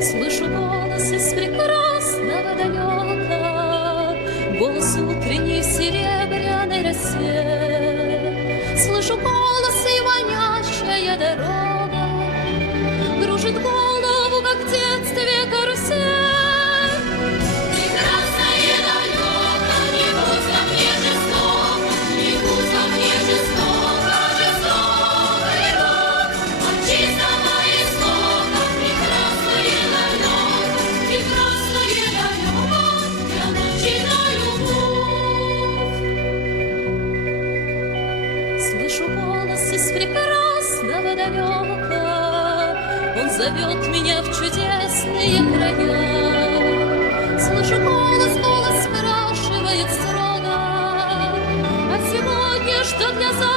Слышу голос из прекрасного далека, голос утренней в серебряной росе. Слышу голос и манящая дорога кружит голову, как в детстве карусель. Прекрасное далеко, не будь ко мне жестоко, не будь ко мне жестоко, жестокой рок. От чистого истока прекрасное далеко, я начинаю путь. Слышу голос из прекрасного далека, он зовет меня в чудесные края. Слышу голос, голос спрашивает строго: а сегодня что для завтра?